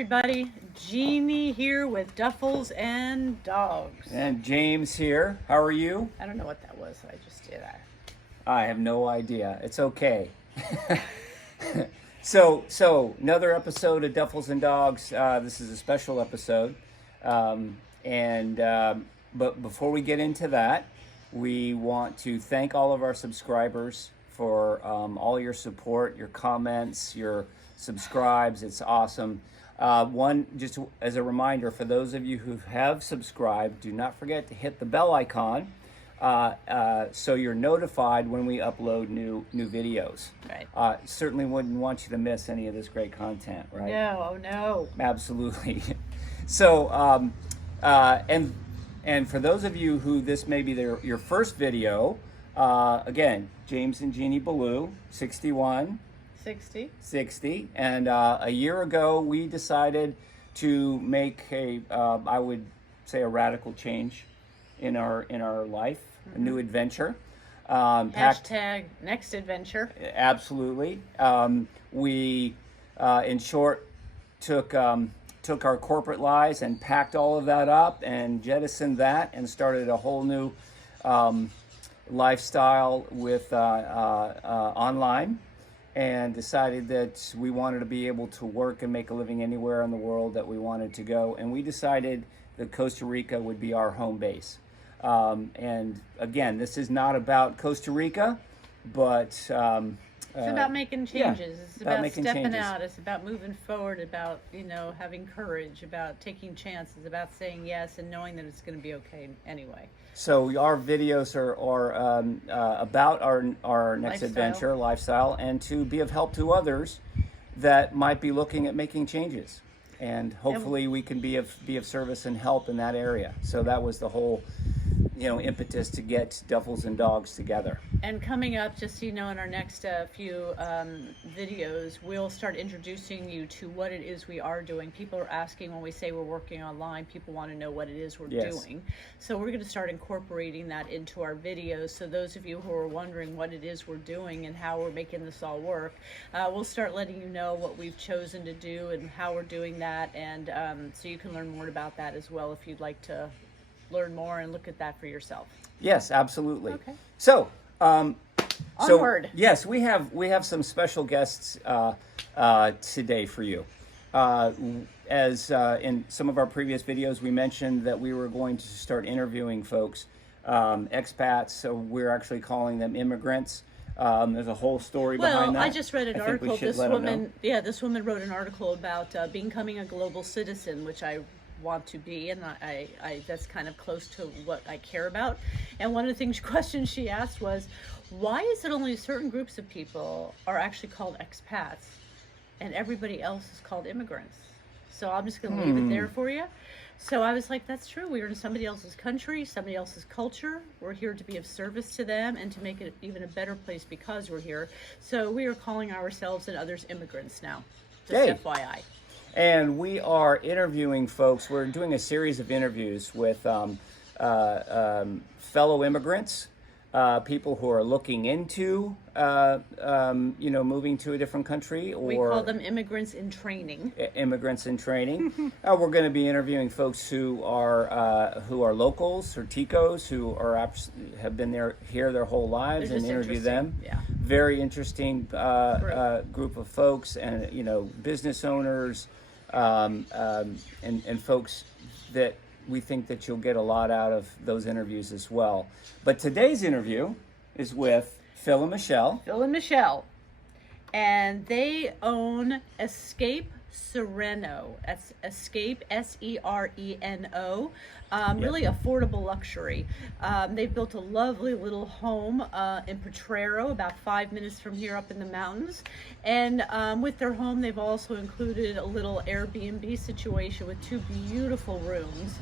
everybody. Jeannie here with Duffels and Dogs. And James here. How are you? I don't know what that was. I just did that. I have no idea. It's okay. So another episode of Duffels and Dogs. This is a special episode. But before we get into that, we want to thank all of our subscribers for all your support, your comments, your subscribes. It's awesome. Just as a reminder, for those of you who have subscribed, do not forget to hit the bell icon so you're notified when we upload new videos. Right. Certainly wouldn't want you to miss any of this great content, right? No, oh no. Absolutely. So, and for those of you who this may be your first video, again, James and Jeanne Bellew, 61. 60. And a year ago, we decided to make I would say a radical change in our life, a new adventure. Hashtag next adventure. Absolutely. We, in short, took our corporate lives and packed all of that up and jettisoned that and started a whole new lifestyle with online. And decided that we wanted to be able to work and make a living anywhere in the world that we wanted to go. And we decided that Costa Rica would be our home base. And again, this is not about Costa Rica, but it's about making changes. Yeah, it's about making stepping changes. out. It's about moving forward, about, having courage, about taking chances, about saying yes and knowing that it's going to be okay anyway. So our videos are about our next adventure, lifestyle, and to be of help to others that might be looking at making changes. And hopefully we can be of service and help in that area. So that was the whole impetus to get Duffels and Dogs together. And coming up, just so you know, in our next few videos, we'll start introducing you to what it is we are doing. People are asking when we say we're working online, people want to know what it is we're doing. So we're going to start incorporating that into our videos. So those of you who are wondering what it is we're doing and how we're making this all work, we'll start letting you know what we've chosen to do and how we're doing that. And so you can learn more about that as well if you'd like to learn more and look at that for yourself. Yes, absolutely. Okay. So, onward. Yes, we have some special guests today for you. As in some of our previous videos, we mentioned that we were going to start interviewing folks, expats. So we're actually calling them immigrants. There's a whole story behind that. Well, I just read an article. This woman wrote an article about becoming a global citizen, which I want to be, and I that's kind of close to what I care about. And one of the questions she asked was, why is it only certain groups of people are actually called expats and everybody else is called immigrants? So I'm just going to leave it there for you. So I was like, that's true. We're in somebody else's country, somebody else's culture. We're here to be of service to them and to make it even a better place because we're here. So we are calling ourselves and others immigrants now. Just FYI. And we are interviewing folks. We're doing a series of interviews with fellow immigrants, people who are looking into, moving to a different country. Or we call them immigrants in training. Immigrants in training. We're going to be interviewing folks who are locals or Ticos who have been here their whole lives and interview them. Yeah. Very interesting group of folks, and business owners. And folks that we think that you'll get a lot out of those interviews as well. But today's interview is with Phil and Michelle. And they own Escape Sereno. That's Escape, Sereno. Really affordable luxury. They've built a lovely little home in Potrero, about 5 minutes from here up in the mountains. And with their home, they've also included a little Airbnb situation with 2 beautiful rooms.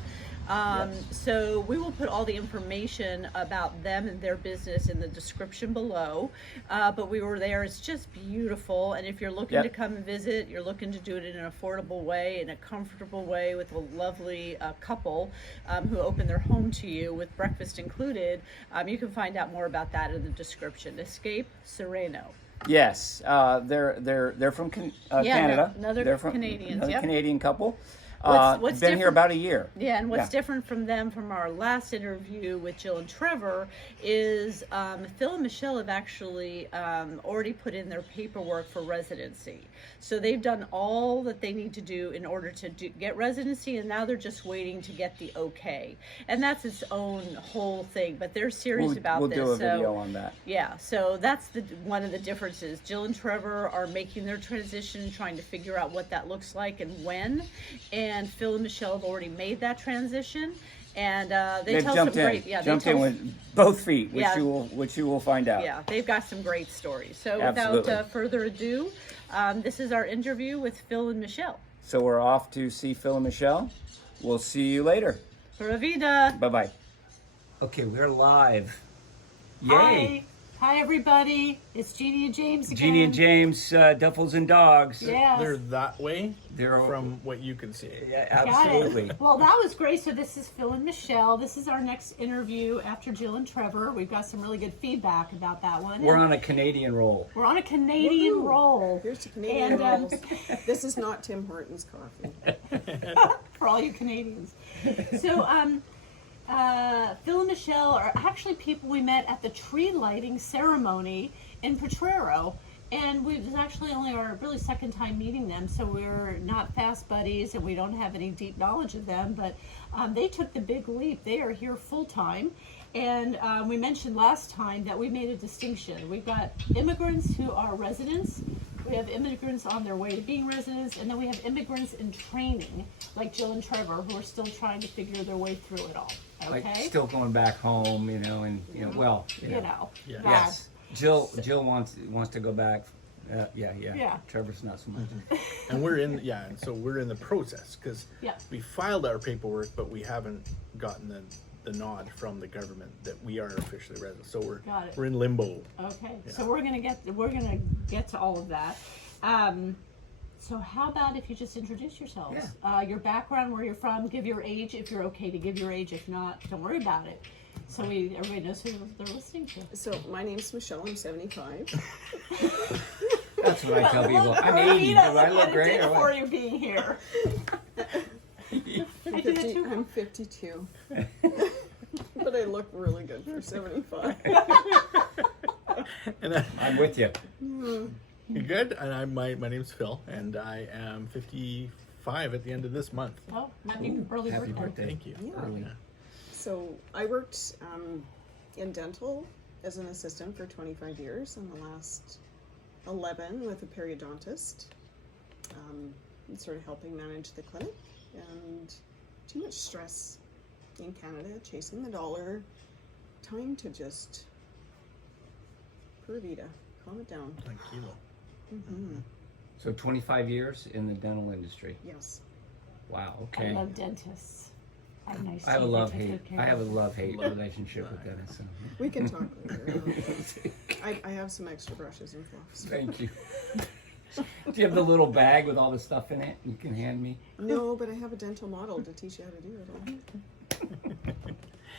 So we will put all the information about them and their business in the description below. But we were there. It's just beautiful. And if you're looking to come and visit, you're looking to do it in an affordable way, in a comfortable way, with a lovely couple who open their home to you with breakfast included, you can find out more about that in the description. Escape Sereno. Yes, they're from Canada. Another Canadians. Another Canadian couple. What's been here about a year. Yeah, and what's different from them from our last interview with Jill and Trevor is Phil and Michelle have actually already put in their paperwork for residency. So they've done all that they need to do in order to get residency, and now they're just waiting to get the okay. And that's its own whole thing, but they're serious about this. We'll do a video on that. Yeah, so that's one of the differences. Jill and Trevor are making their transition, trying to figure out what that looks like and when. And Phil and Michelle have already made that transition, and they've tell some great, jumped in with both feet, which you will find out. Yeah, they've got some great stories. So Absolutely. without further ado, this is our interview with Phil and Michelle. So we're off to see Phil and Michelle. We'll see you later. Pura vida. Bye bye. Okay, we're live. Yay! Hi. Hi, everybody. It's Jeannie and James again. Jeannie and James, Duffels and Dogs. Yeah. They're that way They're from what you can see. Yeah, absolutely. Well, that was great. So this is Phil and Michelle. This is our next interview after Jill and Trevor. We've got some really good feedback about that one. We're on a Canadian roll. We're on a Canadian roll. Here's to Canadian rolls. This is not Tim Hortons coffee. For all you Canadians. So, Phil and Michelle are actually people we met at the tree lighting ceremony in Potrero. And this is actually only our really second time meeting them, so we're not fast buddies and we don't have any deep knowledge of them, but they took the big leap. They are here full time. And we mentioned last time that we made a distinction. We've got immigrants who are residents, we have immigrants on their way to being residents, and then we have immigrants in training, like Jill and Trevor, who are still trying to figure their way through it all. Okay? Like still going back home, and well, Yeah. Yes. Jill wants to go back. Yeah. Trevor's not so much. And so we're in the process because we filed our paperwork, but we haven't gotten the nod from the government that we are officially residents. So we're in limbo. Okay. Yeah. So we're gonna get to all of that. So how about if you just introduce yourselves? Yeah. Your background, where you're from, give your age if you're okay to give your age. If not, don't worry about it. So everybody knows who they're listening to. So my name's Michelle. I'm 75. That's what I tell people. I'm 80. Do I look great or what? For you being here. I'm 52. But I look really good for 75. And I'm with you. You're good. And my name's Phil, and I am 55 at the end of this month. Oh, happy early birthday. Thank you. Yeah. Early. So I worked in dental as an assistant for 25 years, and the last 11 with a periodontist, sort of helping manage the clinic, and too much stress in Canada, chasing the dollar, time to just pura vida, calm it down. Tranquilo. Mm-hmm. So 25 years in the dental industry. Yes. Wow. Okay. I love dentists. I have a love-hate. I have a love-hate relationship with dentists. So. We can talk later. I have some extra brushes and floss. Thank you. Do you have the little bag with all the stuff in it you can hand me? No, but I have a dental model to teach you how to do it all.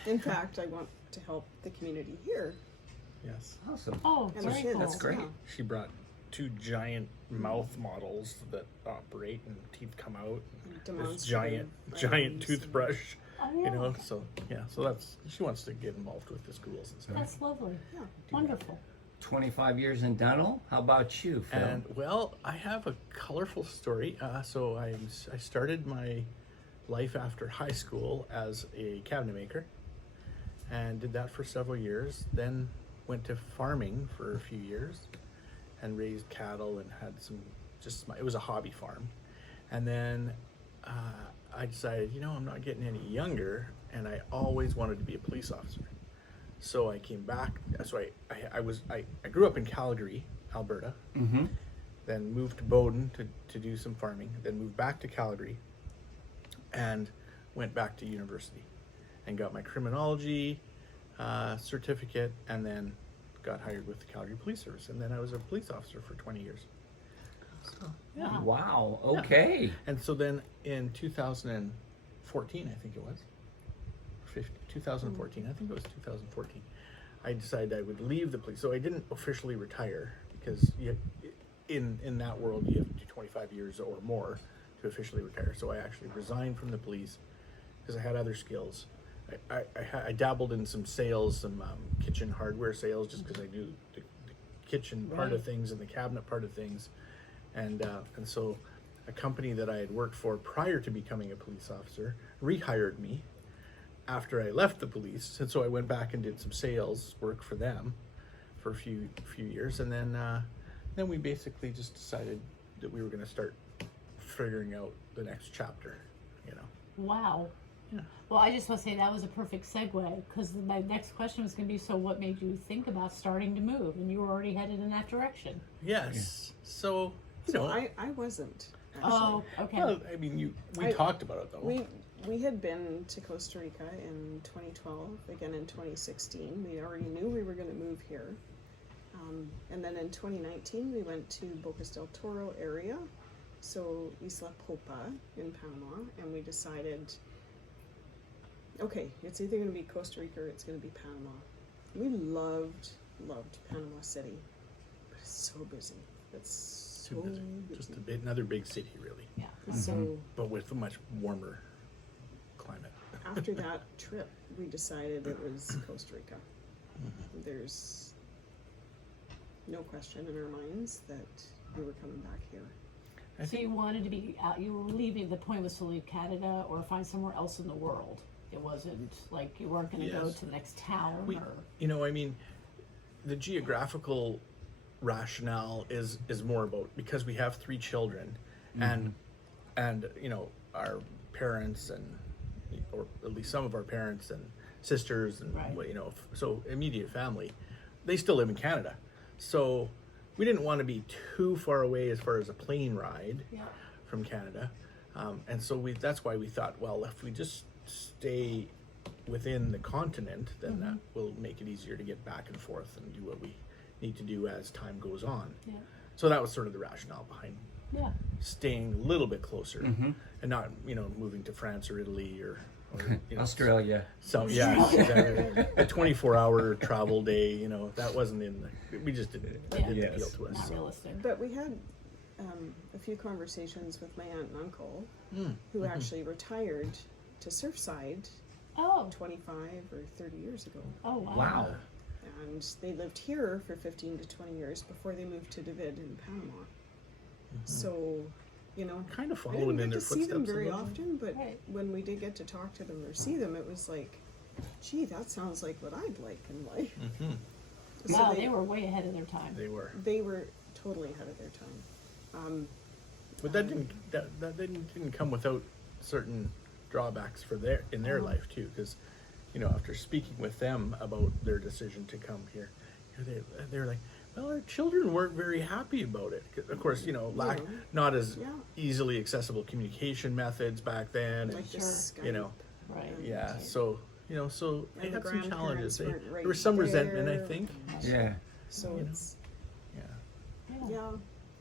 In fact, I want to help the community here. Yes. Awesome. Oh, And very the kids. cool. That's great. Yeah. She brought 2 giant mouth models that operate and teeth come out. This Demonstrative giant items. toothbrush. Oh, yeah. So that's she wants to get involved with the schools and stuff. That's lovely. Yeah. Wonderful. 25 years in dental. How about you, Phil? And well, I have a colorful story. So I started my life after high school as a cabinet maker, and did that for several years. Then went to farming for a few years, and raised cattle and had some it was a hobby farm, and then I decided, I'm not getting any younger, and I always wanted to be a police officer. So I came back. So I grew up in Calgary, Alberta, then moved to Bowden to do some farming, then moved back to Calgary, and went back to university and got my criminology certificate, and then got hired with the Calgary Police Service, and then I was a police officer for 20 years. So, yeah. Wow. Okay. And so then in 2014, I think it was, 2014, I think it was 2014, I decided I would leave the police. So I didn't officially retire, because in that world you have to do 25 years or more to officially retire. So I actually resigned from the police because I had other skills. I dabbled in some sales, some kitchen hardware sales, just because I knew the kitchen part of things and the cabinet part of things. And so a company that I had worked for prior to becoming a police officer rehired me after I left the police. And so I went back and did some sales work for them for a few years. And then we basically just decided that we were going to start figuring out the next chapter, you know. Wow. Yeah. Well, I just want to say that was a perfect segue, because my next question was going to be, so what made you think about starting to move? And you were already headed in that direction. Yes. So, you know. I wasn't, actually. Oh, okay. Well, I mean, we talked about it, though. We had been to Costa Rica in 2012, again in 2016. We already knew we were going to move here. And then in 2019, we went to Bocas del Toro area, so Isla Popa in Panama, and we decided, okay, it's either going to be Costa Rica or it's going to be Panama. We loved Panama City, but it's so busy. It's so busy. Just another big city, really. Yeah. So But with a much warmer climate. after that trip, we decided it was Costa Rica. There's no question in our minds that we were coming back here. So you wanted to be out, you were leaving, the point was to leave Canada or find somewhere else in the world. It wasn't like you weren't going to go Yes. to the next town or... You know, I mean, the geographical rationale is more about, because we have 3 children, and you know, our parents and, or at least some of our parents and sisters and you know, so immediate family, they still live in Canada. So we didn't want to be too far away as far as a plane ride from Canada, and so that's why we thought, well, if we just stay within the continent, then that will make it easier to get back and forth and do what we need to do as time goes on. Yeah. So that was sort of the rationale behind Yeah. staying a little bit closer and not, you know, moving to France or Italy or you know, Australia. So yeah, exactly. A 24-hour travel day, you know, that wasn't in the. We just didn't appeal to us. Not So. realistic. But we had a few conversations with my aunt and uncle, who actually retired to Surfside Oh. 25 or 30 years ago. Oh, wow. Wow. And they lived here for 15 to 20 years before they moved to David in Panama. So, you know, Kind of I following didn't in get their to see footsteps. them a very little. often, but Right. when we did get to talk to them or see them, it was like, gee, that sounds like what I'd like in life. So Wow, they were way ahead of their time. They were, they were totally ahead of their time. but that didn't come without certain drawbacks for in their life too, because, you know, after speaking with them about their decision to come here, they're like, well, our children weren't very happy about it. Of course, you know, not as easily accessible communication methods back then, Like and, the Skype. you know, Right. yeah. So you know, so they And had the some challenges. grandparents weren't There was some right resentment, I there. think. Yeah. So You know. it's, Yeah. yeah,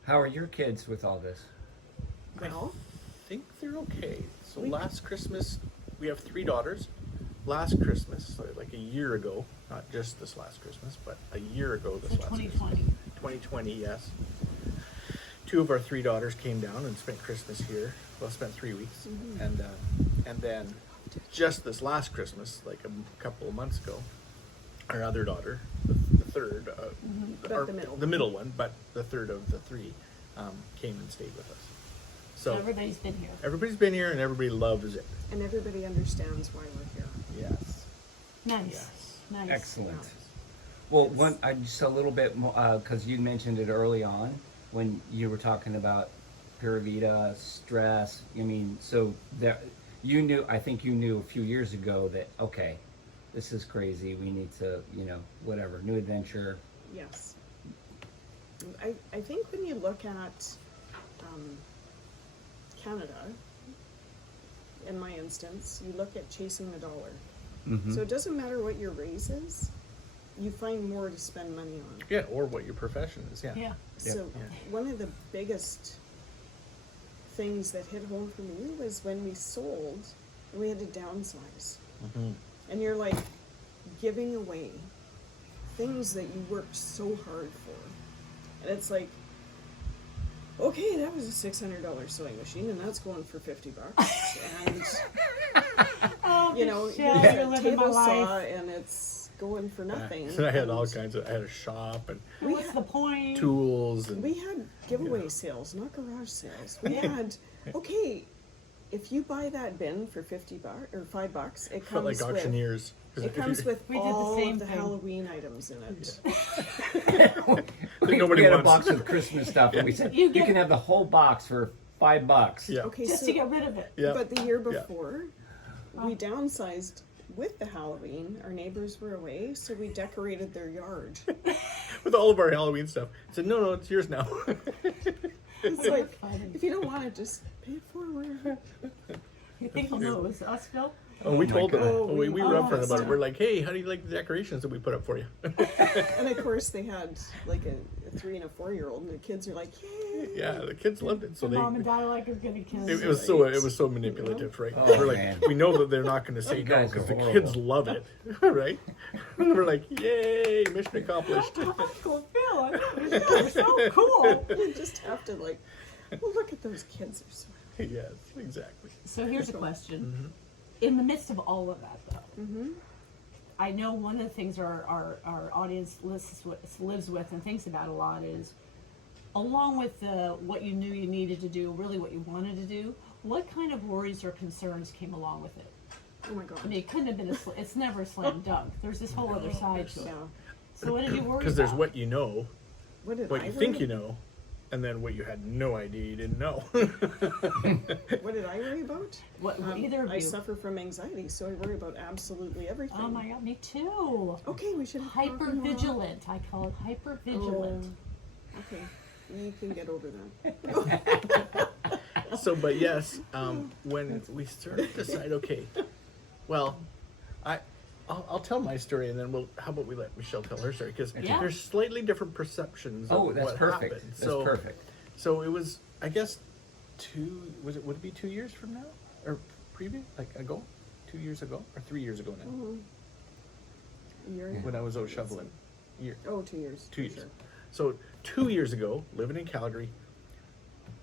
How are your kids with all this? well, I think they're okay. So last Christmas, we have 3 daughters. Last Christmas, like a year ago, not just this last Christmas, but a year ago this So last 2020. Christmas. 2020, yes. 2 of our 3 daughters came down and spent Christmas here. Well, spent 3 weeks. And then just this last Christmas, like a couple of months ago, our other daughter, the third, But the middle. the middle one, but the third of the 3, came and stayed with us. So So everybody's been here. everybody's been here and everybody loves it. and everybody understands why we're here. Yes. Nice. Yes. Nice. Excellent. Well, just a little bit more, because you mentioned it early on when you were talking about Pura Vida, stress. I mean, so there, I think you knew a few years ago that, okay, this is crazy. We need to, you know, whatever, new adventure. Yes. I think when you look at Canada, in my instance, you look at chasing the dollar. Mm-hmm. So it doesn't matter what your raise is, you find more to spend money on. Yeah, or what your profession is. Yeah. Yeah. So one of the biggest things that hit home for me was when we sold, we had to downsize. Mm-hmm. And you're like giving away things that you worked so hard for. And it's like, okay, that was a $600 sewing machine, and that's going for $50. And Oh, you know, Michelle, you you're get a living my table saw, life. and it's going for nothing. So I had all And kinds of. I had a shop and What's the point? tools and. we had giveaway sales, not garage sales. We had, okay, if you buy that bin for $50 or $5, it Felt comes like with auctioneers. it comes with We did the all same of the thing. Halloween items in it. Nobody we had a wants- box of Christmas stuff, and we said You you, get- can have the whole box for $5. Yeah. Okay, Just so to get rid of it. Yeah. but the year Yeah. before, we downsized with the Halloween. Our neighbors were away, so we decorated their yard. With all of our Halloween stuff. I said, no, it's yours now. It's like, Funny. if you don't want it, just pay it forward. You think they'll know it was us, Phil? Oh, we told them. God. We were Oh, upfront about stop. it. We're like, hey, how do you like the decorations that we put up for you? And of course, they had like a 3 and a 4-year-old, and the kids are like, yay! Yeah, the kids loved it. So The they. mom and dad are like, it's gonna kill It us. was so manipulative, right? Oh, We're like, man. we know that they're not going to say You no guys because are the horrible. kids love it, right? We're like, yay, mission accomplished. Uncle Phil, you're so cool. You just have to like, well, look at those kids, they're so Yes, exactly. So here's a question. Mm-hmm. In the midst of all of that, though, I know one of the things our audience lives with and thinks about a lot is, along with what you knew you needed to do, really what you wanted to do, what kind of worries or concerns came along with it? oh my god. I mean, it couldn't have been it's never a slam dunk. There's this whole other side to it. Yeah. So what did you worry about? Because there's what you know, What did what I you worry think you know, and then what you had no idea you didn't know. What did I worry about? What, either of I you? suffer from anxiety, so I worry about absolutely everything. Oh my god, me too. Okay, we should have coffee Hyper more vigilant. I call it hyper vigilant. Okay, you can get over that. So, but yes, when we started to decide, okay, well, I'll tell my story, and then how about we let Michelle tell her story? Because Yeah. there's slightly different perceptions Oh, of that's what perfect. happened. That's perfect. So it was, I guess, would it be 2 years from now? Or previous, ago? 2 years ago? Or 3 years ago now? A year and a When half. I was out shoveling. Year. Oh, 2 years. 2 years. Sure. So 2 years ago, living in Calgary,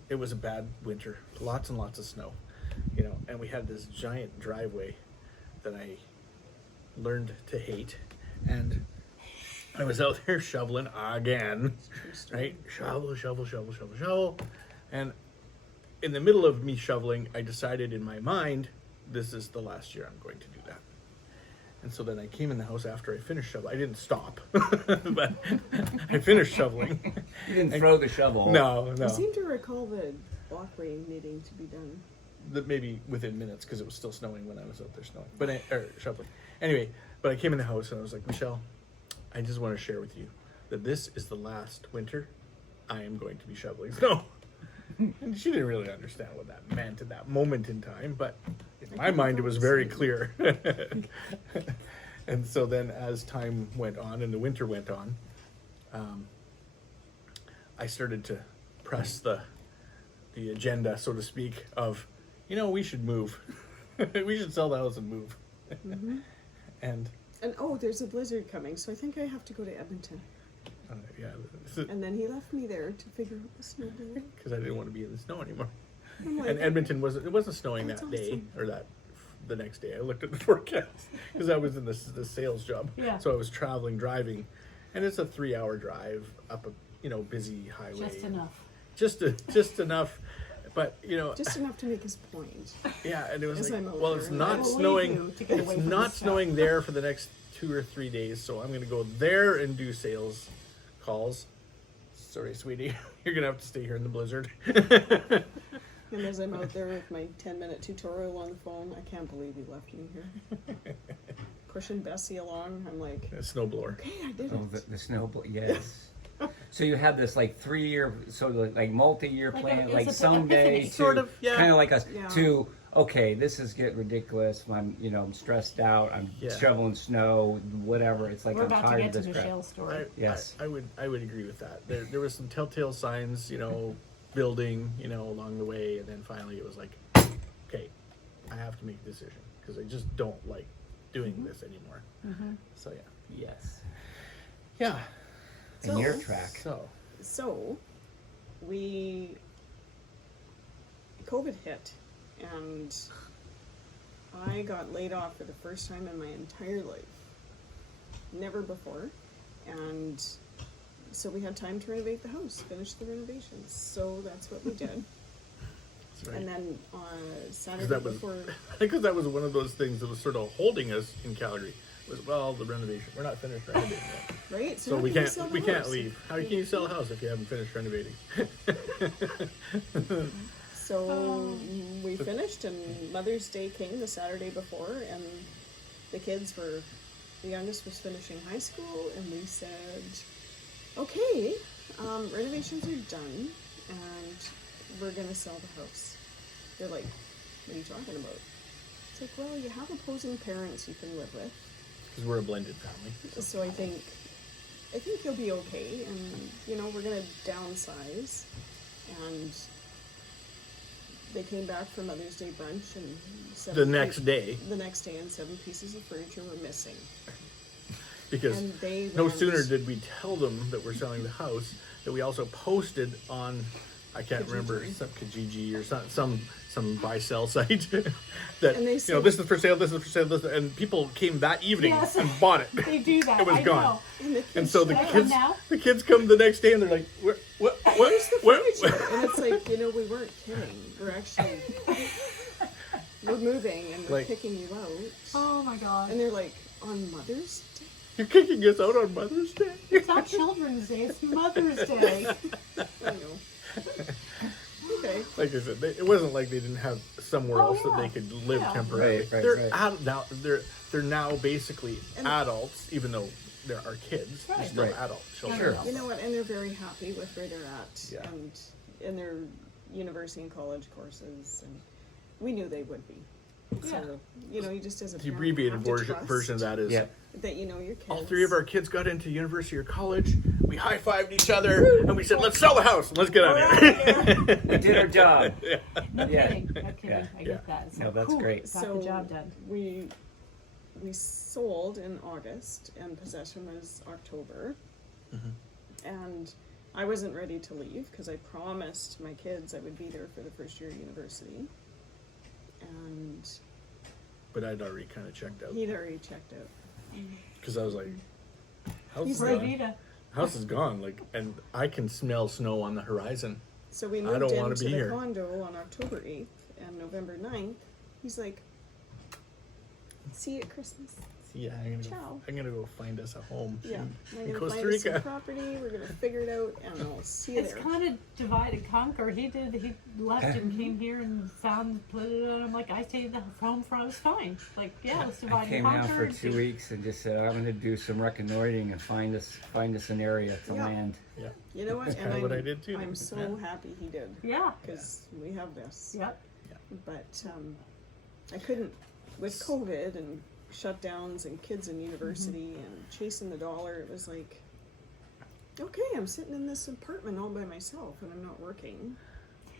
it was a bad winter, lots and lots of snow, and we had this giant driveway that I learned to hate, and I was out there shoveling again, right? Shovel, and in the middle of me shoveling, I decided in my mind, this is the last year I'm going to do that. And so then I came in the house after I finished shoveling. I didn't stop, but I finished shoveling. You didn't throw the shovel. No. I seem to recall the walkway needing to be done. Maybe within minutes because it was still snowing when I was out there shoveling. Anyway, but I came in the house and I was like, Michelle, I just want to share with you that this is the last winter I am going to be shoveling snow. And she didn't really understand what that meant at that moment in time, but in my mind it was very clear. And so then as time went on and the winter went on, I started to press the agenda, so to speak, of, we should move. We should sell the house and move. And And there's a blizzard coming, so I think I have to go to Edmonton. yeah, And then he left me there to figure out the snowball. because I didn't want to be in the snow anymore. I'm like, And Edmonton wasn't snowing That's that day awesome. or the next day. I looked at the forecast because I was in the sales job. Yeah. So I was driving, and it's a 3-hour drive up a busy highway. Just enough. Just enough, but just enough to make his point. yeah. And it was As like, I'm out well, there. it's I not will leave snowing. you to get away It's from not the snow. snowing there for the next 2 or 3 days. So I'm going to go there and do sales calls. Sorry, sweetie, you're gonna have to stay here in the blizzard. And as I'm out there with my 10-minute tutorial on the phone, I can't believe he left me here. Pushing Bessie along, I'm like, A snowblower. okay, I did Oh, it. the snowball, yes. So you have this 3-year, so multi-year Like plan, it's a someday epiphany. Sort of, yeah. kind of like Yeah. to okay, this is getting ridiculous. I'm stressed out. I'm Yeah. shoveling snow, whatever. It's like We're I'm about to tired get of to this crap. Michelle's story. Yes. I would agree with that. There was some telltale signs, building, along the way, and then finally it was like, okay, I have to make a decision because I just don't like doing this anymore. So yeah. Yes. Yeah. And So- your track. So, COVID hit, and I got laid off for the first time in my entire life. Never before. And so we had time to renovate the house, finish the renovations. So that's what we did. That's right. And then on Saturday that was- before, Because that was one of those things that was sort of holding us in Calgary. Was the renovation. We're not finished renovating yet. right? So now we can can't sell the we can't house. leave. How can you sell a house if you haven't finished renovating? So we finished, and Mother's Day came the Saturday before, and the youngest was finishing high school, and we said, okay, renovations are done, and we're gonna sell the house. They're like, what are you talking about? It's like, well, you have opposing parents you can live with, Because we're a blended family. so I think you'll be okay, and we're gonna downsize, and they came back for Mother's Day brunch, and The next day, the next day, and 7 pieces of furniture were missing. because And they no went- sooner did we tell them that we're selling the house, that we also posted on, I can't remember, some Kijiji or some buy-sell site that, And they said- this is for sale, this is for sale, and people came that evening Yes. and bought it. They do that. It was I gone. know. And the kids And so the Should I kids, come now? the kids come the next day and they're like, what, where's the what? furniture? And it's like, we weren't kidding. We're actually, we're moving, and we're Like- kicking you out. Oh my god. And they're like, on Mother's Day? You're kicking us out on Mother's Day? It's not Children's Day, it's Mother's Day. I know. Okay. Like I said, it wasn't like they didn't have somewhere Oh, else that yeah. they could live Yeah. temporarily. Right, they're right. now they're now basically And- adults, even though there are kids. They're Right. still Right. adult children. Sure. You know what? And they're very happy with where they're at, Yeah. and in their university and college courses, and we knew they would be. So, you just as a The parent abbreviated have to version of trust that is Yeah. that your kids. all 3 of our kids got into university or college. We high-fived each other and we said, "Let's sell the house and let's get out of here." We did our job. No Yeah. kidding. No kidding. Yeah. I get that. It's No, like, that's cool, great. Got the job done. We sold in August, and possession was October. And I wasn't ready to leave because I promised my kids I would be there for the first year of university. And But I'd already kind of checked out he'd already checked out. because I was like, "House is He's like, gone. Rosita. House is gone." Like, and I can smell snow on the horizon. So we I moved don't wanna into be the here. condo on October 8th, and November 9th, he's like, see you at Christmas. Yeah, Ciao. I'm gonna go find us a home Yeah, I'm in gonna Costa find us some Rica. property, we're gonna figure it out, and I'll see you It's there. kind of divide and conquer. He left and came here and put it on. I'm like, I stayed at home for, I was fine. Like, yeah, let's I divide came and down conquer. for 2 weeks and just said, I'm going to do some reconnoitering and find us an area to Yeah. land. Yeah, You know what? That's And kinda what I did too. I'm so Yeah. happy he did, Yeah. because we have this. Yep. But I couldn't, with COVID and shutdowns and kids in university and chasing the dollar, it was like, okay, I'm sitting in this apartment all by myself and I'm not working.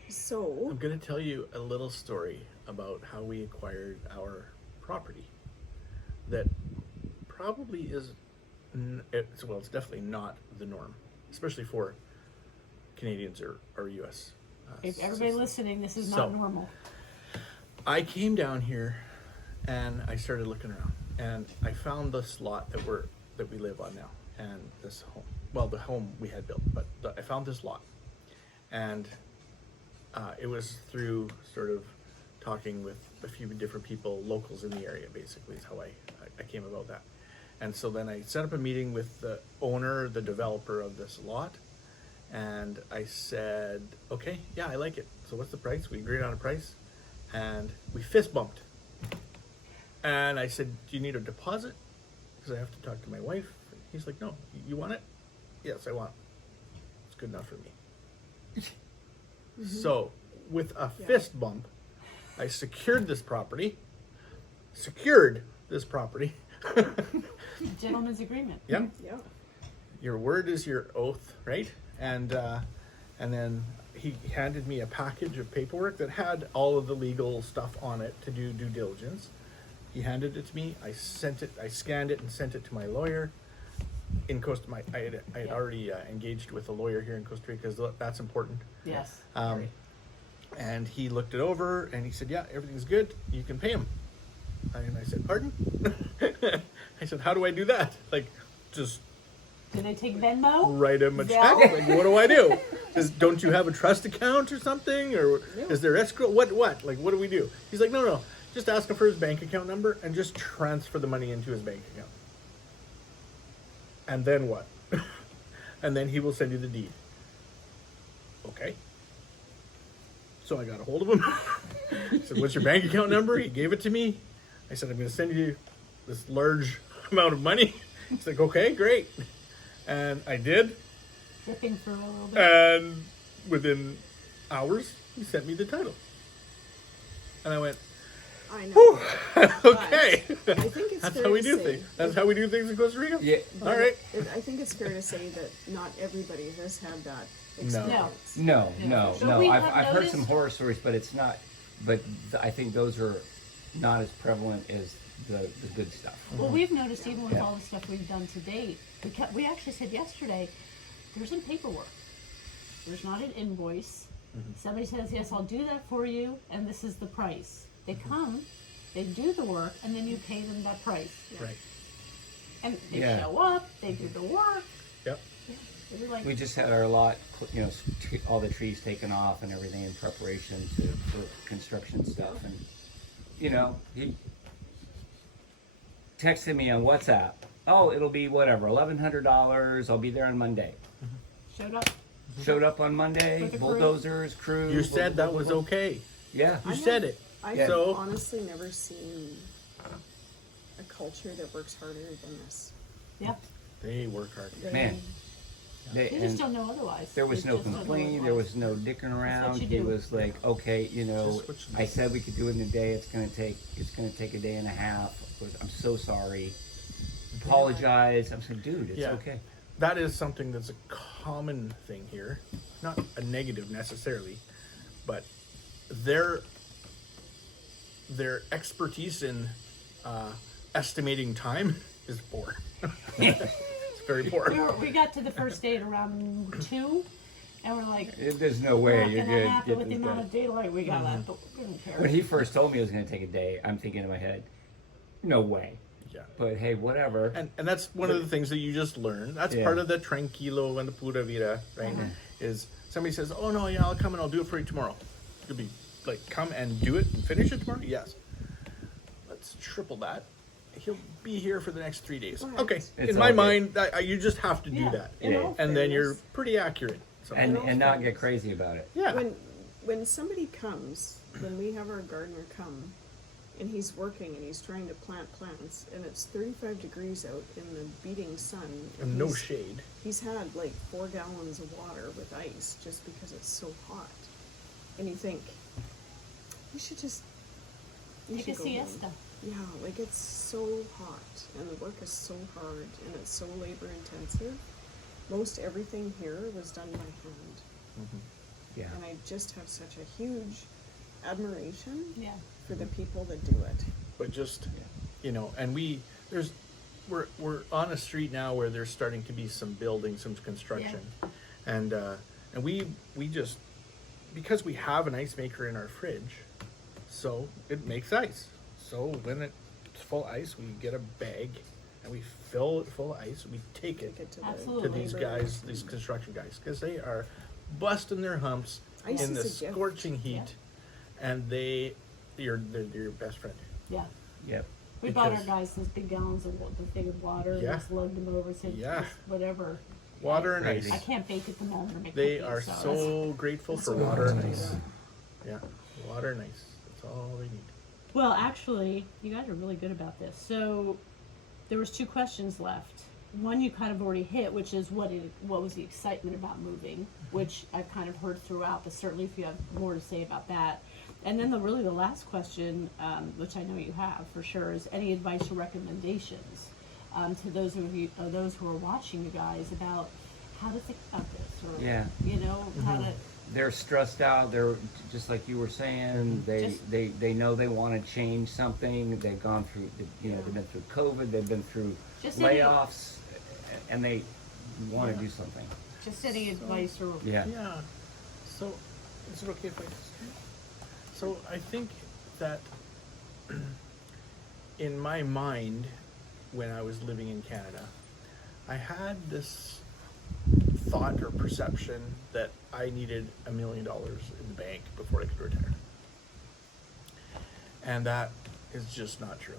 So, I'm gonna tell you a little story about how we acquired our property. That probably is, it's definitely not the norm, especially for Canadians or U.S. If everybody listening, this is So- not normal. I came down here and I started looking around and I found this lot that we live on now, and this home. Well, the home we had built, but I found this lot, and it was through sort of talking with a few different people, locals in the area. Basically, is how I came about that. And so then I set up a meeting with the owner, the developer of this lot, and I said, okay, yeah, I like it. So what's the price? We agreed on a price, and we fist bumped. And I said, do you need a deposit? Because I have to talk to my wife. He's like, no, you want it? Yes, I want it. It's good enough for me. So with a fist bump, I secured this property. Gentleman's agreement. Yep. Yeah. Your word is your oath, right? And then he handed me a package of paperwork that had all of the legal stuff on it to do due diligence. He handed it to me. I scanned it and sent it to my lawyer in Costa. I had already engaged with a lawyer here in Costa Rica because that's important. Yes. And he looked it over and he said, "Yeah, everything's good. You can pay him." And I said, "Pardon?" I said, "How do I do that? Like, just Do they take Venmo? write him a check? Yeah. Like, what do I do? Don't you have a trust account or something? Or is there escrow? What? Like, what do we do?" He's like, no. Just ask him for his bank account number and just transfer the money into his bank account. And then what? And then he will send you the deed. Okay. So I got a hold of him. I said, "What's your bank account number?" He gave it to me. I said, "I'm going to send you this large amount of money." He's like, "Okay, great." And I did. Tripping for a little bit. And within hours, he sent me the title. And I went, I know. okay. I think it's That's fair how we to do say- things. That's how we do things in Costa Rica? Yeah. All right. I think it's fair to say that not everybody has had that No. experience. No. But we have I've heard noticed- some horror stories, but it's not. But I think those are not as prevalent as the good stuff. Well, we've noticed even with Yeah. all the stuff we've done to date, we actually said yesterday, there's some paperwork. There's not an invoice. Somebody says, "Yes, I'll do that for you, and this is the price." They come, they do the work, and then you pay them that price. Right. And they Yeah. show up, they do the work. Yep. They're like, We just had our lot, all the trees taken off and everything in preparation for construction stuff. And, he texted me on WhatsApp, "Oh, it'll be whatever, $1,100. I'll be there on Monday." showed up. Showed up on Monday, With a crew. bulldozers, crew. You said that was okay. Yeah. You said it. I Yeah. have So- honestly never seen a culture that works harder than this. Yeah. They work hard. Man. They just And don't know otherwise. there was They no just don't know complaining, there otherwise. was no dicking around. you He do. was like, "Okay, Just what you I do." said we could do it in a day. It's gonna take a day and a half. I'm so sorry. Apologize." I'm saying, dude, it's Yeah. okay. That is something that's a common thing here. Not a negative necessarily, but their expertise in estimating time is poor. It's very poor. We got to the first day at around 2, and we're like, There's no we're way not you're gonna good. happen Get with the this amount done. of daylight we got left, but we don't care. When he first told me it was gonna take a day, I'm thinking in my head, no way. Yeah. But hey, whatever. And that's one of the things that you just learn. That's Yeah. part of the tranquilo and the pura vida, right? Is somebody says, "Oh no, yeah, I'll come and I'll do it for you tomorrow." You'll be like, "Come and do it and finish it tomorrow?" Yes. Let's triple that. He'll be here for the next 3 days. Right. Okay. It's In my all good. mind, you just have to do Yeah. that, In Yeah. all and then you're fairness, pretty accurate. So, and not get crazy about it. yeah. when somebody comes, when we have our gardener come, and he's working and he's trying to plant plants, and it's 35 degrees out in the beating sun, And no he's- shade. He's had like 4 gallons of water with ice just because it's so hot, and you think you should just Take a should go home. siesta. Yeah, like it's so hot and the work is so hard and it's so labor intensive. Most everything here was done by hand, Yeah. and I just have such a huge admiration Yeah. for the people that do it. But just and we're on a street now where there's starting to be some building, some construction, and we just, because we have an ice maker in our fridge, so it makes ice. So when it's full ice, we get a bag and we fill it full of ice. We take it Take it to Absolutely. to these labor. guys, these construction guys, because they are busting their humps Ice in is the a gift. scorching heat, and they're your best friend. Yeah. Yep. We bought our Because- guys those big gallons of the thing of water and Yeah. just lugged them over and said, Yeah. just whatever. Water and Crazy. ice. I can't bake at the moment or make They cookies, are so so grateful for what water and I ice. do. Yeah, water and ice. That's all they need. Well, actually, you guys are really good about this. So there was 2 questions left. One you kind of already hit, which is what was the excitement about moving, which I've kind of heard throughout, but certainly if you have more to say about that. And then the last question, which I know you have for sure, is any advice or recommendations to those of you, those who are watching you guys, about how to think about this, or how to. They're stressed out. They're just like you were saying. They know they want to change something. They've gone through, they've been through COVID. They've been through layoffs, and they want to do something. Just any advice or Yeah. So, is it okay if I just? So I think that in my mind, when I was living in Canada, I had this thought or perception that I needed $1 million in the bank before I could retire. And that is just not true.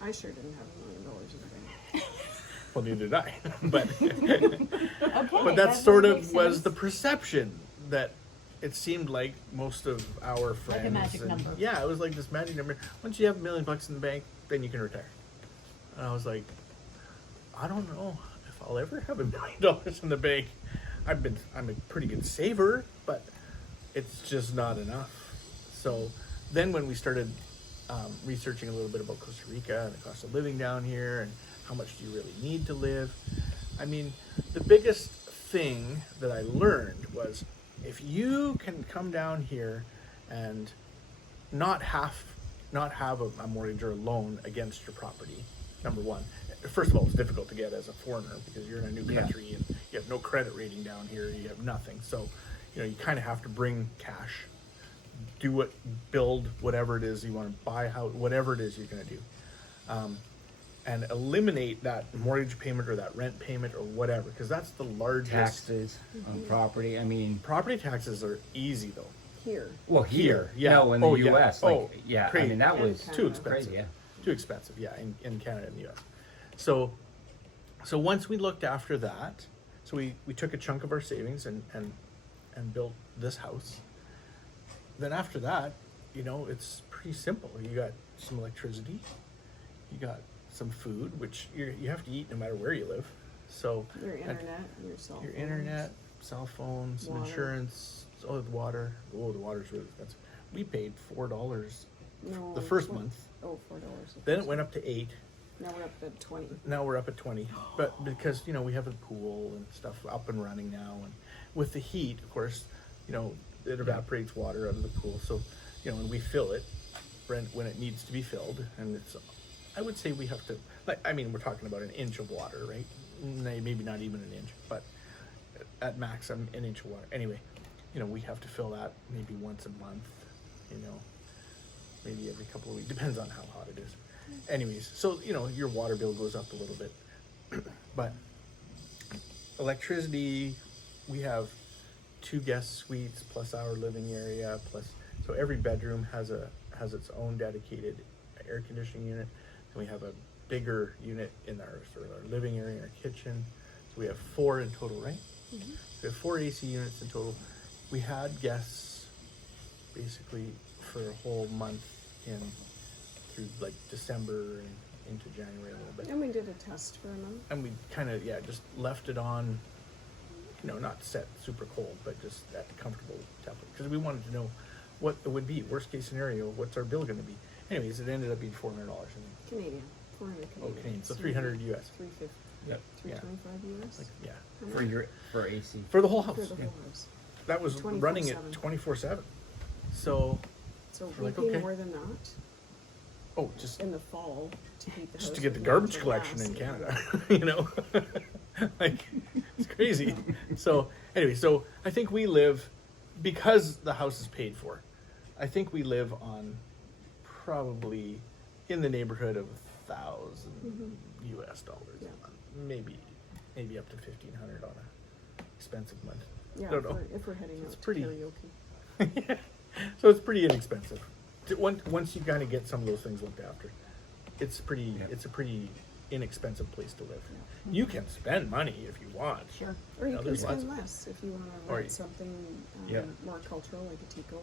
I sure didn't have $1 million in the bank. Well, neither did I. But okay, but that sort of was the perception, that it seemed like most of our friends. Like a magic number. Yeah, it was like this magic number. Once you have $1 million in the bank, then you can retire. And I was like, I don't know if I'll ever have $1 million in the bank. I'm a pretty good saver, but it's just not enough. So then when we started researching a little bit about Costa Rica and the cost of living down here and how much do you really need to live, I mean, the biggest thing that I learned was, if you can come down here and not have a mortgage or a loan against your property, number one. First of all, it's difficult to get as a foreigner because you're in a new country and you have no credit rating down here. You have nothing, so you kind of have to bring cash, build whatever it is you want to buy, whatever it is you're going to do, and eliminate that mortgage payment or that rent payment or whatever, because that's the largest. Taxes on property. I mean, property taxes are easy though. Here. well, here, yeah. no, in the Oh, yeah. U.S. Oh, I crazy. mean, that was Too expensive. crazy. Yeah. Too expensive, yeah, in Canada and the US. So once we looked after that, so we took a chunk of our savings and built this house. Then after that, it's pretty simple. You got some electricity, you got some food, which you have to eat no matter where you live. So Your internet, your cell phone. your internet, cell phones, some Water. insurance, the water. Oh, the water's really expensive. We paid $4 No, the first $4. month. $4. Then it went up to $8. Now we're up at 20. Now we're up at 20, but because we have a pool and stuff up and running now, and with the heat, of course, it evaporates water out of the pool. So, and we fill it when it needs to be filled, and I would say we have to, we're talking about an inch of water, right? Maybe not even an inch, but at max an inch of water. Anyway, we have to fill that maybe once a month, maybe every couple of weeks, depends on how hot it is. Anyways, so your water bill goes up a little bit, but electricity, we have 2 guest suites plus our living area, so every bedroom has its own dedicated air conditioning unit, and we have a bigger unit in our living area, our kitchen. So we have 4 in total, right? Mm-hmm. We have 4 AC units in total. We had guests basically for a whole month through December and into January a little bit. And we did a test for a month. And we kind of, just left it on, not set super cold, but just at comfortable temperature. Because we wanted to know what it would be. Worst case scenario, what's our bill going to be? Anyways, it ended up being $400. Canadian. 400 Canadian. Oh, Canadian. So 300 US. 350. Yep. 325 US. Yeah. For AC. For the whole house. For the whole house. That was running it 24/7. So we like, pay okay. more than that just in the fall to keep the just house to get the with garbage natural collection gas. in Canada, it's crazy. So anyway, so I think we live, because the house is paid for, I think we live on probably in the neighborhood of $1,000 US dollars Yeah. a month, maybe up to $1,500 on a expensive month. Yeah, Don't know. if we're heading It's out pretty- to karaoke. So it's pretty inexpensive. Once you kind of get some of those things looked after, it's a pretty inexpensive place to live. You can spend money if you want. Sure. Or you can there's lots spend of- less if you want to Or rent you- something Yeah. more cultural, like a Tico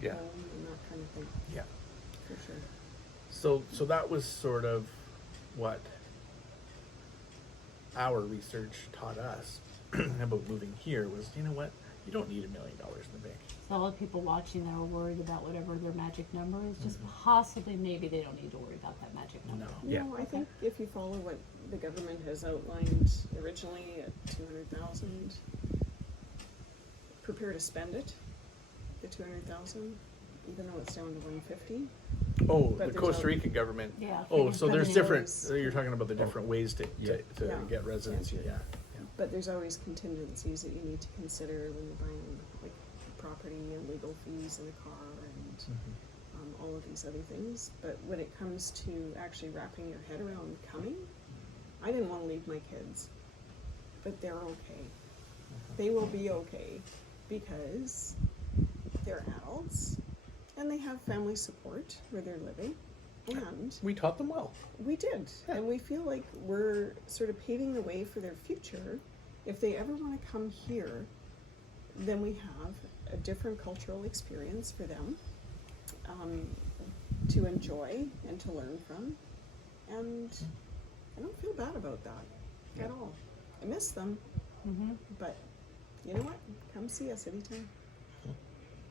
Yeah, home and that kind of thing, yeah. for sure. So that was sort of what our research taught us about moving here was, You don't need $1 million in the bank. So a lot of people watching that are worried about whatever their magic number is, just possibly maybe they don't need to worry about that magic number. No. Yeah. No, I think if you follow what the government has outlined originally at 200,000, prepare to spend it, the 200,000, even though it's down to 150. Oh, But the there's Costa a- Rica government. Yeah. Oh, so there's different, Revenues. so you're talking about the different ways to Yeah. Yeah. get residency, yeah. But there's always contingencies that you need to consider when you're buying like property and legal fees in a car and all of these other things. But when it comes to actually wrapping your head around coming, I didn't want to leave my kids, but they're okay. They will be okay because they're adults and they have family support where they're living. And We taught them well. we did. Yeah. And we feel like we're sort of paving the way for their future. If they ever want to come here, then we have a different cultural experience for them to enjoy and to learn from. And I don't feel bad about that at all. I miss them, but you know what? Come see us anytime.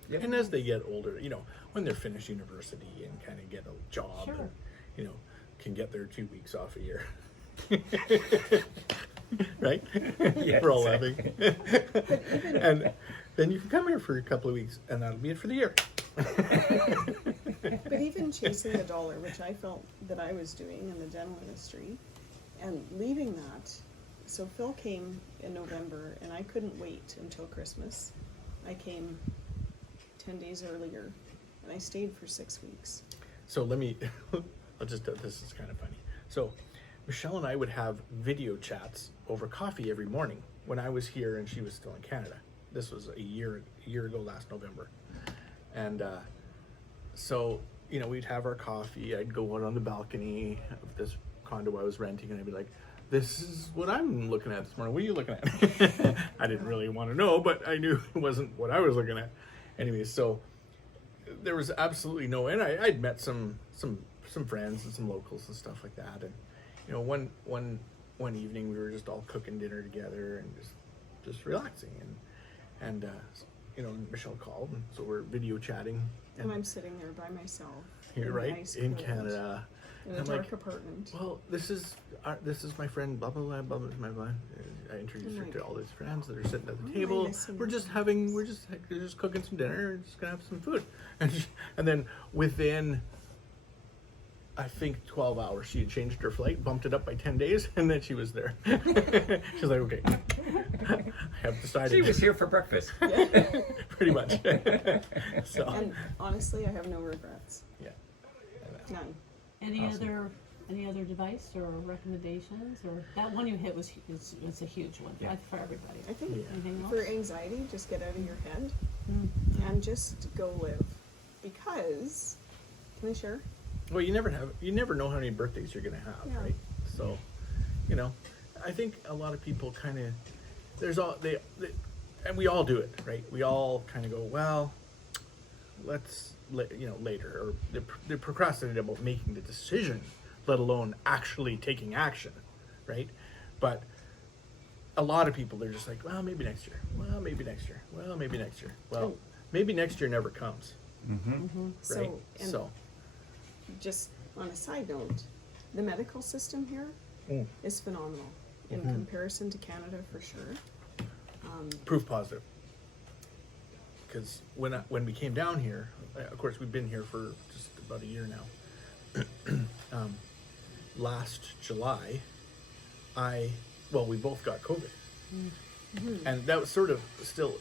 Yep. And as they get older, you know, when they're finished university and kind of get a job Sure. and, you know, can get their 2 weeks off a year. Right? Yeah, We're all exactly. laughing. And then you can come here for a couple of weeks and that'll be it for the year. But even chasing the dollar, which I felt that I was doing in the dental industry, and leaving that, so Phil came in November, and I couldn't wait until Christmas. I came 10 days earlier, and I stayed for 6 weeks. So let me, this is kind of funny. So Michelle and I would have video chats over coffee every morning when I was here and she was still in Canada. This was a year ago last November. And so, you know, we'd have our coffee. I'd go out on the balcony of this condo I was renting and I'd be like, this is what I'm looking at this morning. What are you looking at? I didn't really want to know, but I knew it wasn't what I was looking at. Anyway, so there was absolutely no, and I'd met some friends and some locals and stuff like that. And, you know, one evening we were just all cooking dinner together and just relaxing. And you know, Michelle called, and so we're video chatting. And I'm sitting there by myself. Here, in right, nice in cold, Canada. in a I'm dark like, apartment. well, this is my friend, blah, blah, blah, blah, blah, blah, blah. I introduced her to all these friends that are sitting at the table. listen. We're just cooking some dinner and just gonna have some food. And then within, I think 12 hours, she had changed her flight, bumped it up by 10 days, and then she was there. She's like, okay, I have decided. She was here for breakfast. Pretty much. So, And honestly, I have no regrets. yeah. None. Any Awesome. other device or recommendations, or that one you hit was a huge one Yeah. for everybody. I think Anything else? for anxiety, just get out of your head and just go live. Because, can I share? Well, you never know how many birthdays you're gonna have, Yeah. right? So, you know, I think a lot of people kind of, and we all do it, right? We all kind of go, well, later, or they procrastinate about making the decision, let alone actually taking action, right? But a lot of people, they're just like, well, maybe next year. Well, maybe next year. Well, maybe next year. Well, maybe next year never comes, right? So, and So, just on a side note, the medical system here is phenomenal in comparison to Canada for sure. proof positive. Because when we came down here, of course we've been here for just about a year now. Last July, we both got COVID, and that was sort of still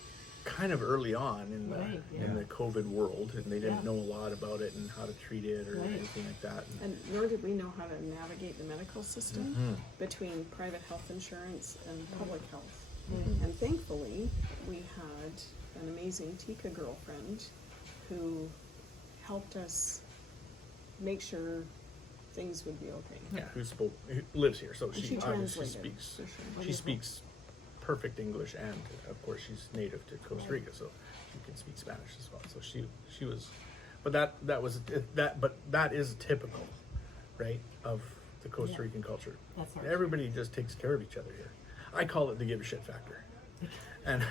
kind of early on in the Right, in the COVID world, and they didn't Yeah. know a lot about it and how to treat it or Right. anything like that. And nor did we know how to navigate the medical system between private health insurance and public health. And thankfully, we had an amazing Tika girlfriend who helped us make sure things would be okay. who lives here, so And she she obviously translated, speaks. for sure. She speaks perfect English, and of course she's native to Costa Rica, so she can speak Spanish as well. So she was, but that is typical, right, of the Costa Rican culture. That's ours. Everybody just takes care of each other here. I call it the give a shit factor, and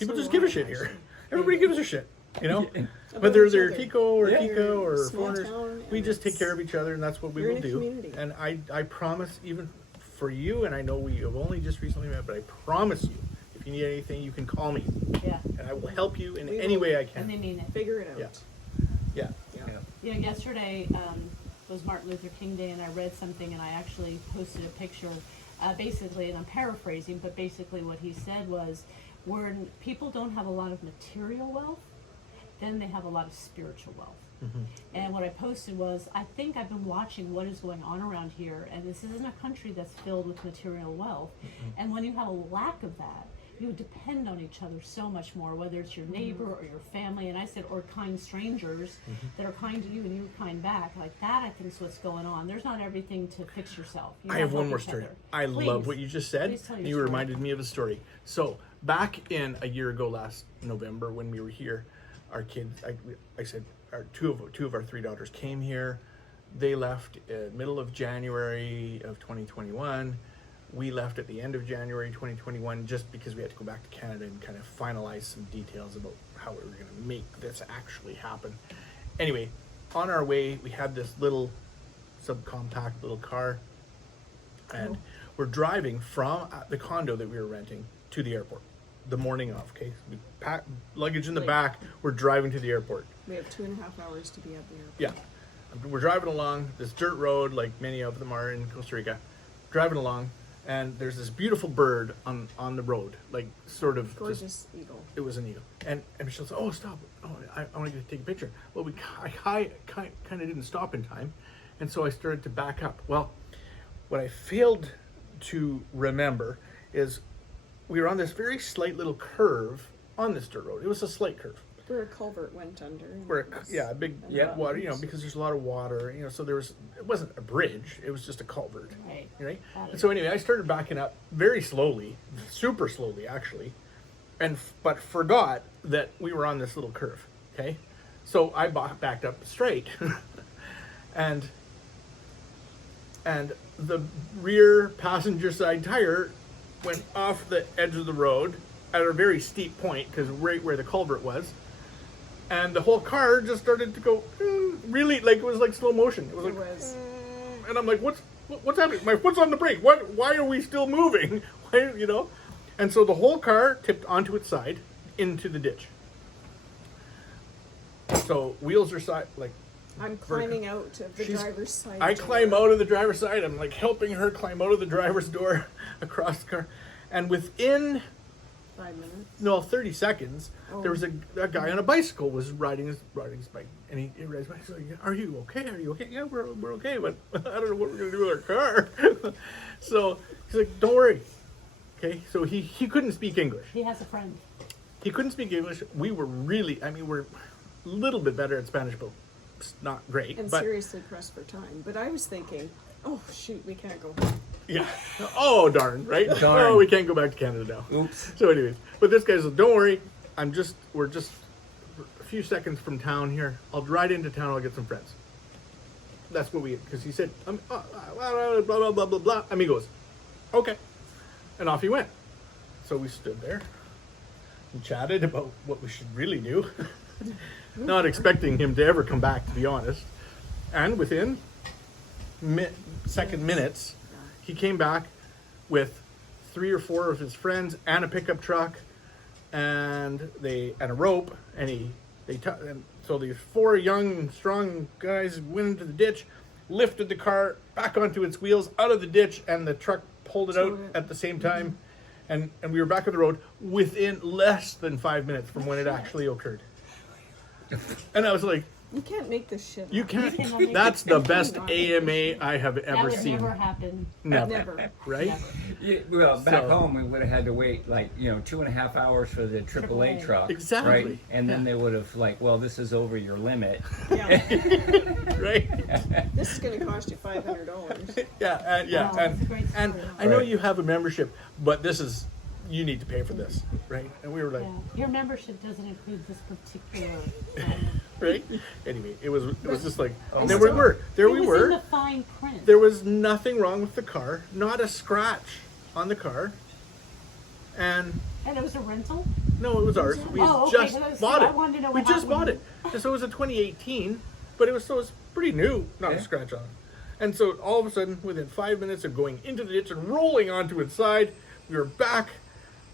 People So just do give a I, shit here. actually. Everybody gives a shit, you know? About Whether each they're other. Tico or Yeah. Tico or Small foreigners, town, we and just take it's- care of each other, and that's what we you're will in a do. community. And I promise, even for you, and I know we have only just recently met, but I promise you, if you need anything, you can call me, Yeah. and I will help you in We any will. way I And they can. mean it. Figure it out. Yeah. Yeah. Yeah. You know, yesterday was Martin Luther King Day, and I read something, and I actually posted a picture, basically, and I'm paraphrasing, but basically what he said was, when people don't have a lot of material wealth, then they have a lot of spiritual wealth. And what I posted was, I think I've been watching what is going on around here, and this isn't a country that's filled with material wealth. And when you have a lack of that, you depend on each other so much more, whether it's your neighbor or your family, and I said, or kind strangers that are kind to you and you're kind back. Like that, I think is what's going on. There's not everything to fix yourself. You I gotta have one help more each story. other. I love Please. what you just said. Please tell your You story. reminded me of a story. So back in a year ago, last November, when we were here, our kids, I said, our two of our three daughters came here. They left middle of January of 2021. We left at the end of January 2021 just because we had to go back to Canada and kind of finalize some details about how we were going to make this actually happen. Anyway, on our way, we had this little subcompact little car, and we're driving from the condo that we were renting to the airport the morning of. Okay, we pack luggage in the back. We're driving to the airport. We have 2.5 hours to be at the airport. Yeah, we're driving along this dirt road, like many of them are in Costa Rica. Driving along, and there's this beautiful bird on the road, like sort of just, Gorgeous eagle. it was an eagle. And Michelle said, "Oh, stop! Oh, I want to take a picture." Well, I kind of didn't stop in time, and so I started to back up. Well, what I failed to remember is we were on this very slight little curve on this dirt road. It was a slight curve. Where a culvert went under. and Where it was- a big Yeah. water, you know, because there's a lot of water, you know, so it wasn't a bridge, it was just a culvert. Right. Right? Got it. And so anyway, I started backing up very slowly, super slowly actually, but forgot that we were on this little curve. Okay, so I backed up straight, and the rear passenger side tire went off the edge of the road at a very steep point, because right where the culvert was, and the whole car just started to go really, like it was like slow motion. It was It like, was. and I'm like, what's happening? My foot's on the brake. Why are we still moving? Why, you know? And so the whole car tipped onto its side into the ditch. So wheels are side, like I'm climbing out of the She's- driver's side. I door. climb out of the driver's side. I'm like helping her climb out of the driver's door across the car, and within 5 minutes. 30 seconds, there was a guy on a bicycle was riding his bike, and he rides by. He's like, "Are you okay? Are you okay?" "Yeah, we're okay, but I don't know what we're gonna do with our car." So he's like, "Don't worry." Okay, so he couldn't speak English. He has a friend. He couldn't speak English. We were really, we're a little bit better at Spanish, but it's not great. And but seriously pressed for time. But I was thinking, oh shoot, we can't go home. yeah, oh darn, right? Darn. Oh, we can't go back to Canada now. Oops. So anyways, but this guy said, "Don't worry, we're just a few seconds from town here. I'll ride into town. I'll get some friends." That's what because he said, blah blah blah blah blah. Amigos, okay, and off he went. So we stood there and chatted about what we should really do, not expecting him to ever come back, to be honest. And within minutes, he came back with 3 or 4 of his friends and a pickup truck and a rope, and so these 4 young strong guys went into the ditch, lifted the car back onto its wheels out of the ditch, and the truck pulled it out at the same time, and we were back on the road within less than 5 minutes from when it actually occurred. And I was like, You can't make this shit up. you cannot can't. make That's it. the best Not. AMA I have That ever would seen. never happen. Never. Right? Never. Yeah, well, back So- home we would have had to wait 2.5 hours for the AAA AAA. truck, Exactly. right? And then they would have well, this is over your limit. Yeah. Right? This is going to cost you $500. Yeah, Wow, that's a great and story. I know Right. you have a membership, but you need to pay for this, right? And we were like, Yeah. Your membership doesn't include this particular. right? Anyway, it was just like, Oh and then my we were, there It we was were. in the fine print. There was nothing wrong with the car, not a scratch on the car, and And it was a rental? No, it was ours. We Oh, okay, just because bought it. I wanted to know We what just happened. bought it. And so it was a 2018, but it was pretty new, not a scratch on it. And so all of a sudden, within 5 minutes of going into the ditch and rolling onto its side, we were back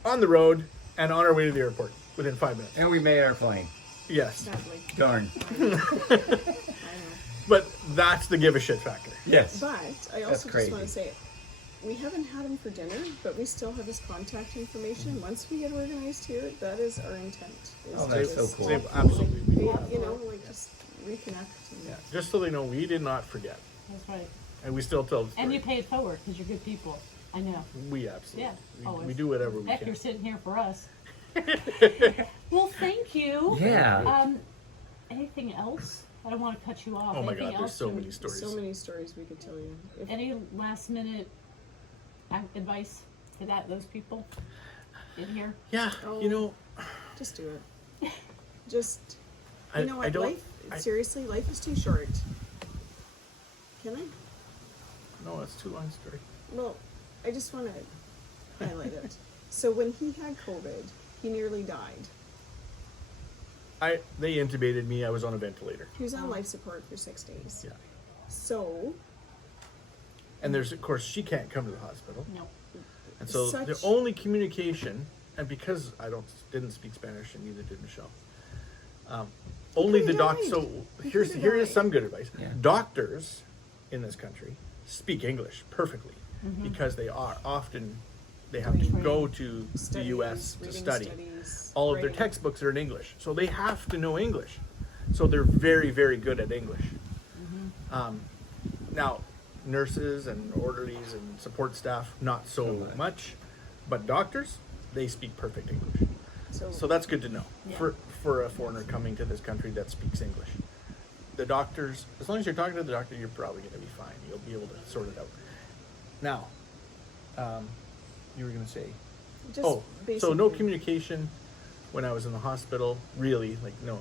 on the road and on our way to the airport within 5 minutes. And we made our plane. Yes. Sadly. Darn. I know. But that's the give a shit factor. Yes. But I also just crazy. want to say, we haven't had him for dinner, but we still have his contact information. Once we get organized here, that is our intent. Is Oh, to that's so just, cool. Absolutely. You know, like just reconnect. And, Yeah. Just so they know, we did not forget. That's right. And we still tell the story. And you pay it forward because you're good people. I know. We absolutely. Yeah, We always. do whatever we Heck, can. you're sitting here for us. Well, thank you. Yeah. Anything else? I don't want to cut you off. Oh my Anything God, there's else so or many stories. so many stories we could tell you. If, Any last minute advice to those people in here? Yeah, Oh. you know, just do it. Just, I, you know I what, don't. life, seriously, life is too short. Can I? No, it's too long story. Well, I just want to highlight it. So when he had COVID, he nearly died. They intubated me. I was on a ventilator. He was on life support for 6 days. Yeah. So, And there's, of course, she can't come to the hospital. No. And so the Such- only communication, and because I didn't speak Spanish and neither did Michelle, only the could've doctor. died. So He here could've is died. some good advice. Yeah. Doctors in this country speak English perfectly Mm-hmm. because they have to go to the studies, U.S. to reading study. studies, All of their writing. textbooks are in English, so they have to know English. So they're very, very good at English. Now, nurses and orderlies and support staff, not so much, but doctors, they speak perfect English. So that's good to know for a foreigner coming to this country that speaks English. The doctors, as long as you're talking to the doctor, you're probably going to be fine. You'll be able to sort it out. Now, you were going to say, just so basically, no communication when I was in the hospital, really, like, no,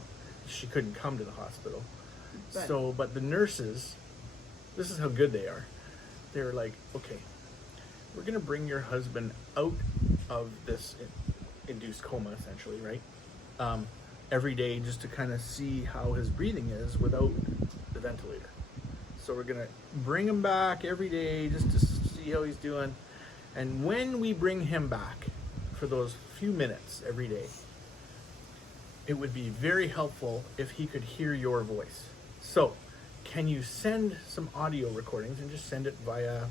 she couldn't come to the hospital. But- But the nurses, this is how good they are. They were like, okay, we're going to bring your husband out of this induced coma, essentially, right? Every day just to kind of see how his breathing is without the ventilator. So we're going to bring him back every day just to see how he's doing. And when we bring him back for those few minutes every day, it would be very helpful if he could hear your voice. So, can you send some audio recordings and just send it via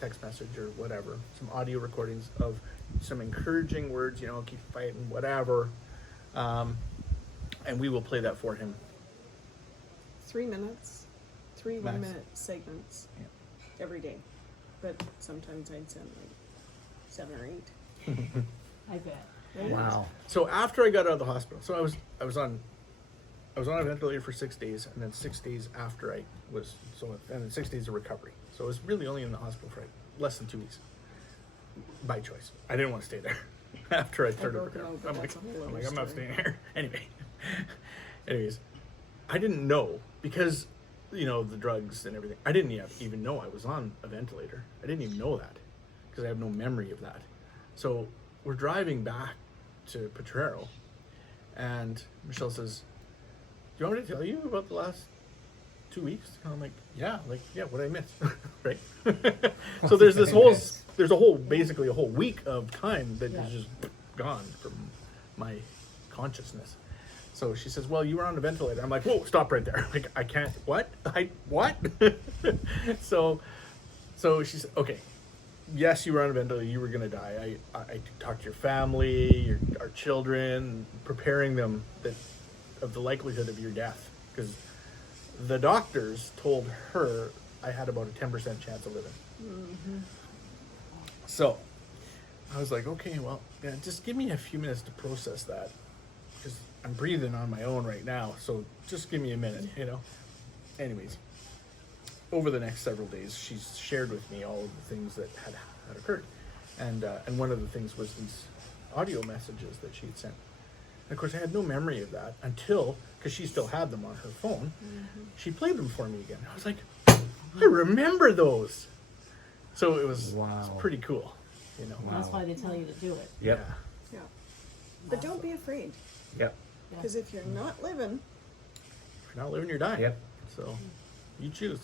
text message or whatever, some audio recordings of some encouraging words, keep fighting, whatever, and we will play that for him. 3 minutes, 3 Max. 1-minute segments every day. But sometimes I'd send like 7 or 8. I bet. Wow. So after I got out of the hospital, so I was on a ventilator for 6 days, and then 6 days after and then 6 days of recovery. So I was really only in the hospital for less than 2 weeks, by choice. I didn't want to stay there after I started broke it recovering. out, but that's a whole other I'm not story. staying here anyway. Anyways, I didn't know because the drugs and everything. I didn't even know I was on a ventilator. I didn't even know that because I have no memory of that. So we're driving back to Potrero, and Michelle says, "Do you want me to tell you about the last 2 weeks?" And I'm like, yeah, what did I miss? Right? So there's basically a whole week of time that is just gone from my consciousness. So she says, "Well, you were on a ventilator." I'm like, "Whoa, stop right there. Like, I can't, what? What?" So she said, "Okay, yes, you were on a ventilator, you were going to die. I talked to your family, our children, preparing them of the likelihood of your death. Because the doctors told her I had about a 10% chance of living." Mm-hmm. So I was like, okay, well, yeah, just give me a few minutes to process that. Because I'm breathing on my own right now. So just give me a minute, Anyways, over the next several days, she's shared with me all of the things that had occurred. And one of the things was these audio messages that she had sent. And of course, I had no memory of that until, because she still had them on her phone, she played them for me again. I was like, I remember those. So it was, Wow. it's pretty cool, Wow. That's why they tell you to do it. Yep. Yeah. But don't be afraid, Yep. because if you're not living, If you're not living, you're dying. Yep. So you choose.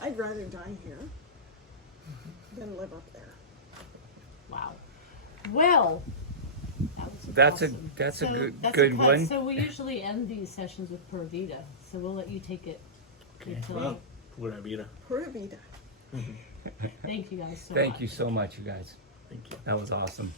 I'd rather die here than live up there. Wow. Well, that was That's awesome. that's a good that's good a cut. one. So we usually end these sessions with Pura Vida. So we'll let you take it. until- Well, pura vida. Pura vida. Thank you guys so much. Thank you so much, you guys. Thank you. That was awesome.